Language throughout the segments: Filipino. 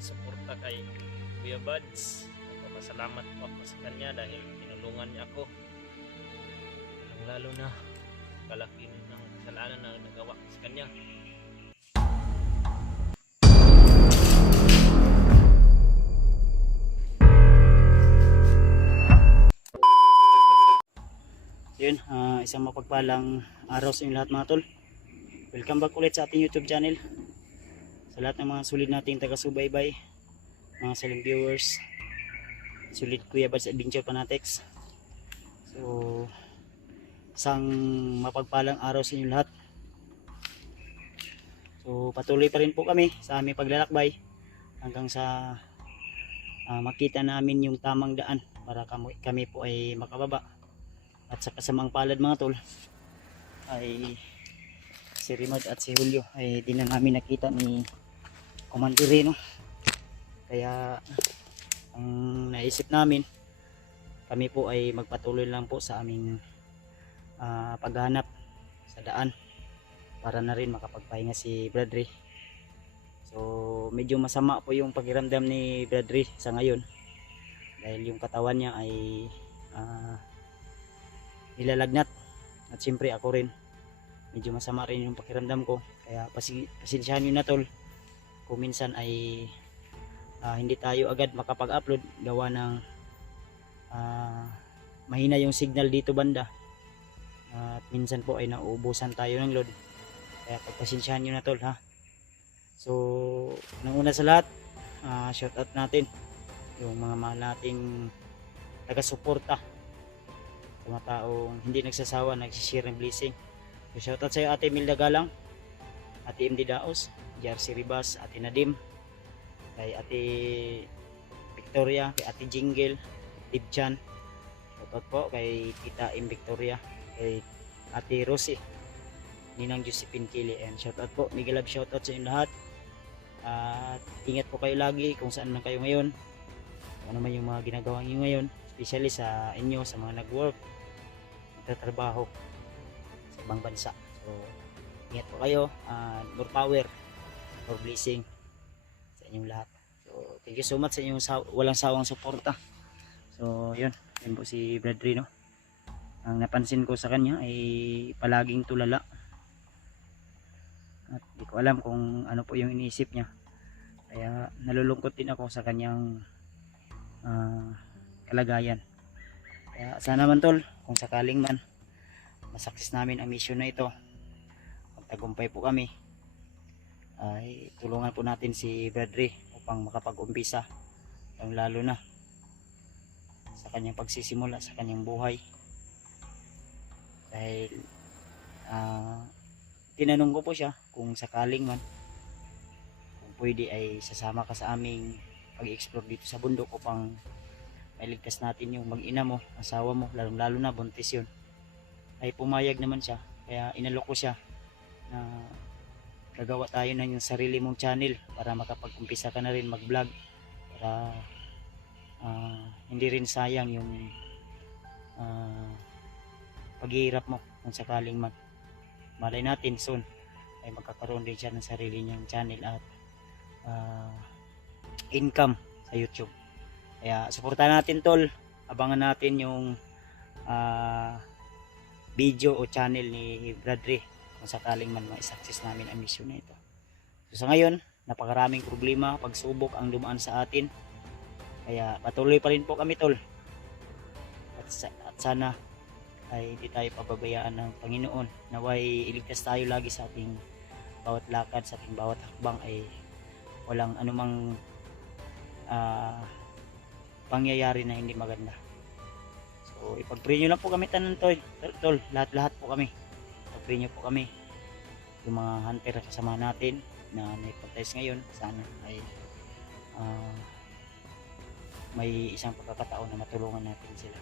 suporta kay Kuya Buds. Nagpapasalamat po ako sa kanya dahil tinulungan niya ako. Lalo na kalaki ng kasalanan na nagawa sa kanya. Yun, isang mapagpalang araw sa inyo lahat mga tol. Welcome back ulit sa ating YouTube channel. Sa lahat ng mga sulit nating taga-subaybay, mga silent viewers, sulit Kuya Buds Adventure Fanatics. So, isang mapagpalang araw sa inyo lahat. So, patuloy pa rin po kami sa aming paglalakbay hanggang sa makita namin yung tamang daan para kami po ay makababa. At sa kasamang palad mga tol ay si Rimad at si Julio ay di na namin nakita ni Commander Reno. Kaya ang naisip namin, kami po ay magpatuloy lang po sa aming paghahanap sa daan para na rin makapagpahinga si Bradley. So medyo masama po yung pakiramdam ni Bradley sa ngayon dahil yung katawan niya ay nilalagnat, at siyempre ako rin medyo masama rin yung pakiramdam ko, kaya pasensyahan nyo na tol kung minsan ay hindi tayo agad makapag-upload gawa ng mahina yung signal dito banda, at minsan po ay nauubusan tayo ng load, kaya pagpasensyahan nyo na tol ha. So nang una sa lahat, shout out natin yung mga mahal nating taga-suporta, mga taong hindi nagsasawa, nagsishare ng blessing. So shoutout sa iyo Ate Milda Galang, Ate MD Daos, JRC Ribas, Ate Nadim, kay Ate Victoria, kay Ate Jingle, Tibchan. Shoutout po kay Tita M Victoria, kay Ate Rosie, Ninang Josephine Kili, and shoutout po, Miguel Love, shoutout sa inyo lahat. At ingat po kayo lagi kung saan man kayo ngayon, ano man yung mga ginagawa niyo ngayon, especially sa inyo, sa mga nag-work, nagtatrabaho sa ibang bansa. So ingat po kayo, more power, more blessing sa inyong lahat. So thank you so much sa inyong walang sawang suporta. So yun po si Bradley, no? Ang napansin ko sa kanya ay palaging tulala, at di ko alam kung ano po yung iniisip niya, kaya nalulungkot din ako sa kanyang kalagayan. Kaya sana man tol, kung sakaling man masakses namin ang mission na ito, magtagumpay po kami, ay tulungan po natin si Bradley upang makapag-umpisa lalo na sa kanyang pagsisimula sa kanyang buhay. Dahil tinanong ko po siya kung sakaling man, kung pwede ay sasama ka sa aming pag-explore dito sa bundok upang mailigtas natin yung mag-ina mo, asawa mo, lalo na buntis yun. Ay pumayag naman siya, kaya inalok ko siya na gagawa tayo ng yung sarili mong channel para makapag-umpisa ka na rin mag-vlog, para hindi rin sayang yung paghihirap mo kung sakaling malay natin soon ay magkakaroon din siya ng sarili niyang channel at income sa YouTube. Kaya suportahan natin tol, abangan natin yung video o channel ni Bradley kung sakaling man ma-success namin ang mission na ito. So sa ngayon, napakaraming problema, pagsubok ang dumaan sa atin, kaya patuloy pa rin po kami tol, at sana ay hindi tayo pababayaan ng Panginoon. Naway iligtas tayo lagi sa ating bawat lakad, sa ating bawat hakbang ay walang anumang pangyayari na hindi maganda. So ipag-pray nyo lang po kami tanan tol, lahat po kami, ipag-pray nyo po kami, yung mga hunter kasama natin na naipag-test ngayon, sana ay may isang pagkakataon na matulungan natin sila.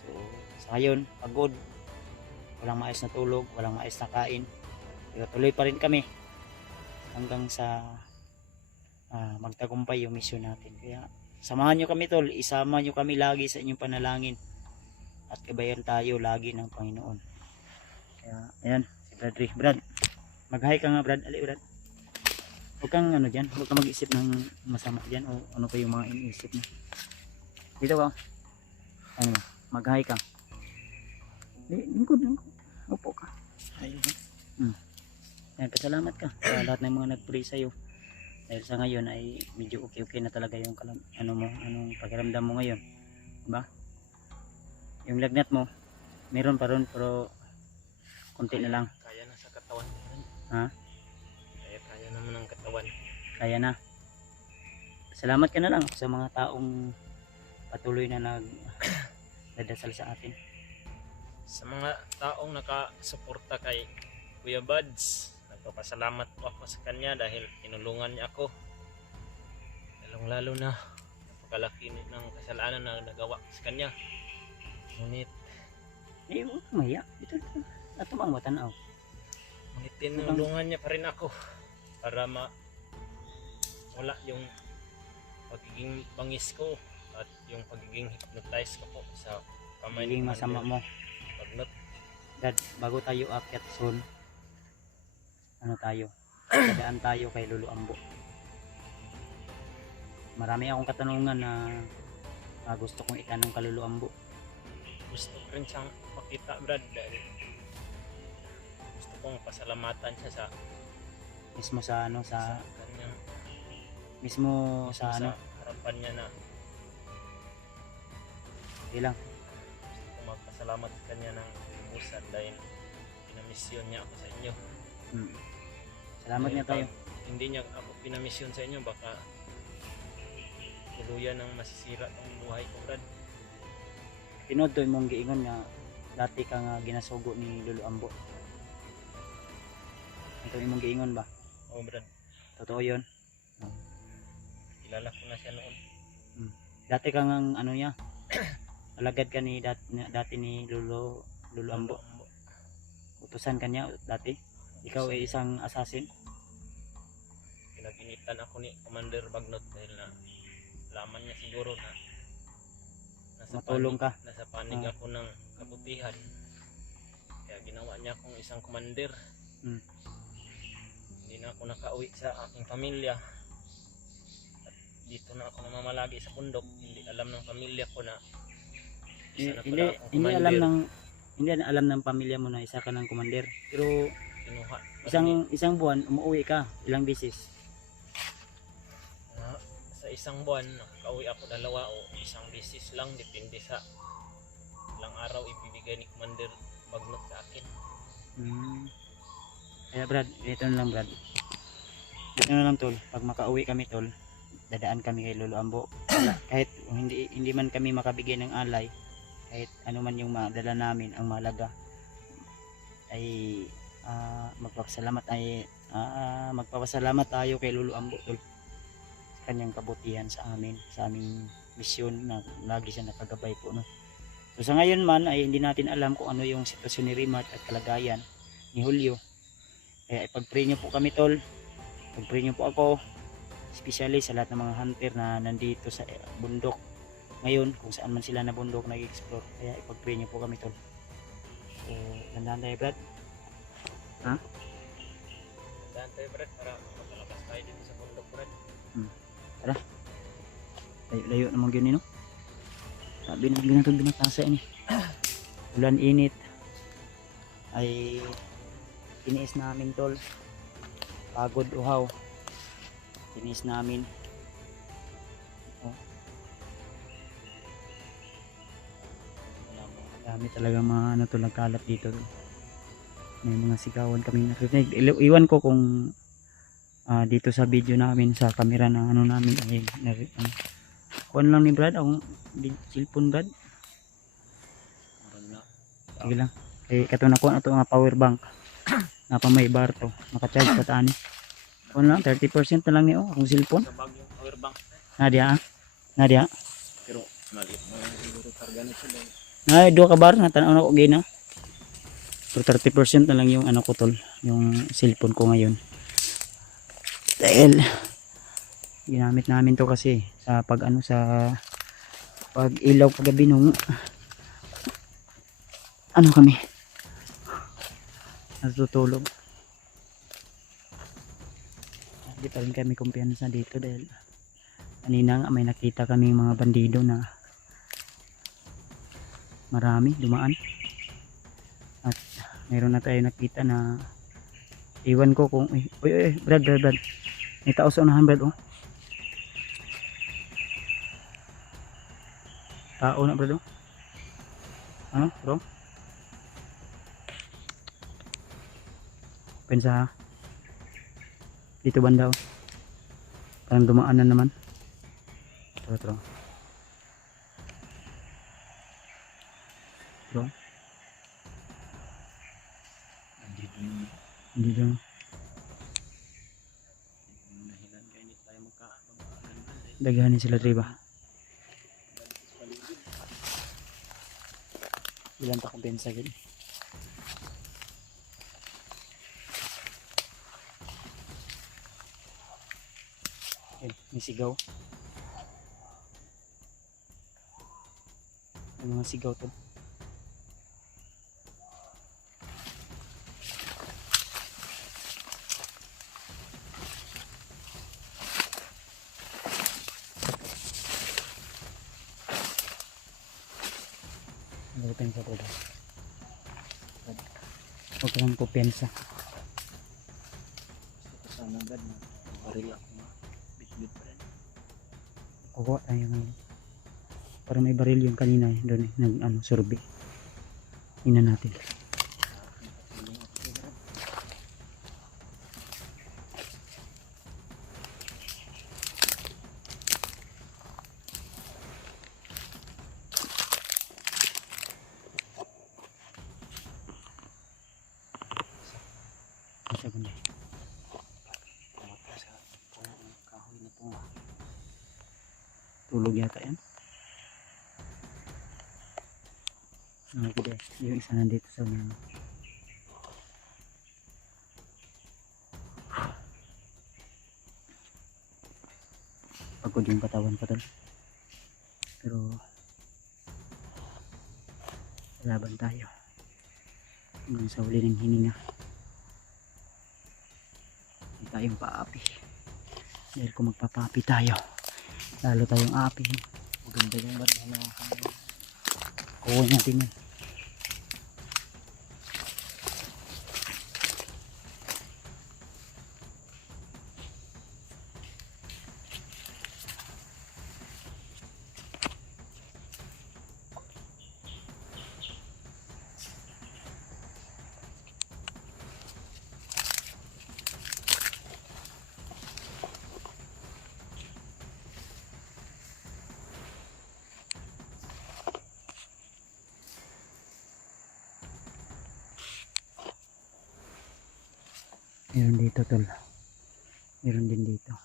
So sa ngayon, pagod, walang maayos na tulog, walang maayos na kain, pero tuloy pa rin kami hanggang sa magtagumpay yung mission natin. Kaya samahan nyo kami tol, isama nyo kami lagi sa inyong panalangin, at kabayan tayo lagi ng Panginoon. Kaya ayan si Bradley. Brad, mag-hi ka nga Brad, ali Brad. Huwag kang ano dyan, huwag kang mag-isip ng masama dyan o ano pa yung mga iniisip mo. Dito ka. Ano, mag-hi ka. Lingkod. Upo ka. Yan, pasalamat ka sa lahat ng mga nag-pray sa'yo. Dahil sa ngayon ay medyo okay na talaga yung anong pakiramdam mo ngayon. Diba? Yung lagnat mo, meron pa ron pero konti na lang. Kaya na sa katawan. Ha? Kaya naman ang katawan. Kaya na. Salamat ka na lang sa mga taong patuloy na nagdadasal sa atin. Sa mga taong nakasuporta kay Kuya Buds, nagpapasalamat po ako sa kanya dahil tinulungan niya ako. Lalong-lalo na napakalaki ng kasalanan na nagawa sa kanya. Ngunit Huwag kang mahiya. Ito. Ato bang matanaw? ngunit tinulungan niya pa rin ako para wala yung pagiging bangis ko at yung pagiging hypnotize ko po sa kamay Magiging masama mo. Bagnot. Dad, bago tayo akyat soon, ano tayo? Dadaan tayo kay Lolo Ambo. Marami akong katanungan na gusto kong itanong kay Lolo Ambo. Gusto ko rin siyang makita, Brad, dahil gusto kong pasalamatan siya sa Mismo sa kanyang mismo sa harapan niya na ilang. gusto kong magpasalamat sa kanya ng limusan dahil pinamisyon niya ako sa inyo. Salamat Dahil niya tayo. pag hindi niya ako pinamisyon sa inyo, baka tuluyan ng masisira ang buhay ko, Brad. Pinod to mong giingon nga dati ka nga ginasugo ni Lolo Ambo. Ito imong giingon ba? Oo, Brad. Totoo 'yon. Kilala ko na siya noon. Dati ka nga ano niya. Alagad ka ni dati ni Lolo Ambo. Utusan ka niya dati. Ikaw ay isang assassin. Pinaginitan ako ni Commander Bagnot dahil na laman niya siguro na Matulong ka. Nasa panig ako ng kabutihan. Kaya ginawa niya akong isang commander. Hindi na ako nakauwi sa aking pamilya. At dito na ako namamalagi sa bundok. Hindi alam ng pamilya ko na isa na pala akong commander. Hindi alam ng pamilya mo na isa ka ng commander. Pero Kinuha. isang buwan umuwi ka ilang beses. Sa isang buwan, nakauwi ako 2 o isang beses lang. Depende sa ilang araw ibibigay ni Commander Bagnot sa akin. Kaya Brad, ito na lang Brad. Ito na lang tol, pag makauwi kami tol, dadaan kami kay Lolo Ambo. Kahit hindi man kami makabigay ng alay, kahit ano man yung madala namin, ang mahalaga ay magpapasalamat tayo kay Lolo Ambo tol sa kanyang kabutihan sa amin, sa aming misyon na lagi siya nakagabay po, no? So sa ngayon man ay hindi natin alam kung ano yung sitwasyon ni Rimart at kalagayan ni Julio. Kaya ipag-pray nyo po kami tol, ipag-pray nyo po ako, especially sa lahat ng mga hunter na nandito sa bundok ngayon, kung saan man sila na bundok nag-explore. Kaya ipag-pray nyo po kami tol. So gandaan tayo Brad. Ha? Gandaan tayo, Brad, para makalakas tayo dito sa bundok, Brad. Tara. Layo naman yun, no? Sabi na binatasa ini. Ulan init. Ay tiniis namin tol. Pagod uhaw. Tiniis namin. Dami talaga mga ano to nagkalat dito. May mga sigawan kami narinig. Iwan ko kung dito sa video namin sa camera na ano namin ay kuhan lang ni Brad ang cellphone Brad. Sige lang. Kay kato na kuha na ito nga power bank. Na pa may bar to. Naka-charge pa tani. Kuhan lang 30% na lang niyo akong cellphone. Sa bag yung power bank. Nadia. Pero maliit mo lang siguro karga nito dahil. Ay, 2 ka bar na tanaw na ko gina. Pero 30% na lang yung ano ko tol, yung cellphone ko ngayon. Dahil ginamit namin to kasi sa pag ilaw kagabi nung ano kami natutulog. Hindi pa rin kami kumpiyansa dito dahil kanina nga may nakita kaming mga bandido na marami dumaan. At mayroon na tayo nakita na iwan ko kung Brad, may tao sa unahan, Brad. Tao na, Brad. Ano bro? Pensa dito banda, parang dumaan na naman. Tara. Bro, hindi dahilan kaya hindi tayo daghanin sila, diba? Ilan pa kong pensa gini. May sigaw. May mga sigaw to. May pensa to daw. Huwag kang kupensa. Kasama agad na baril ako nga. Bit-bit pa rin. Kukuha tayo ngayon. Para may baril yung kanina doon survey. Ina natin. Sa ganda. Kahoy na to. Tulog yata yan. Yung isa nandito sa mga pagod yung katawan ko tol, pero laban tayo hanggang sa huli ng hininga. Hindi tayong paapi dahil kung magpapaapi tayo lalo tayong aapi. Maganda yung baril na kuha natin yan. Meron dito tol. Meron din dito.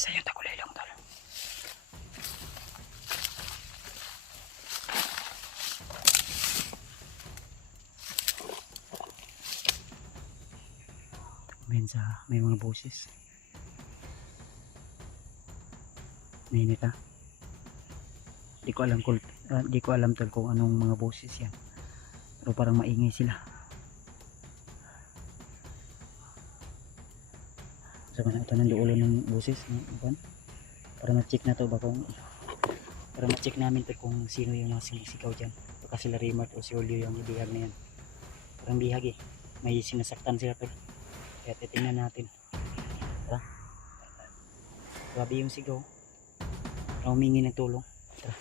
Isa yung takulay lang tol. May mga boses. Nainit ha. Di ko alam tol kung anong mga boses yan. Pero parang maingay sila. So na ito ng ulo ng boses ng para ma-check na to para ma-check namin to kung sino yung mga sumisigaw dyan. Baka sila Raymart o si Julio yung ibihag na yan. Parang bihag eh. May sinasaktan sila tol. Kaya titingnan natin. Tara. Grabe yung sigaw. Para humingi ng tulong. Tara.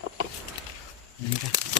Hindi ka.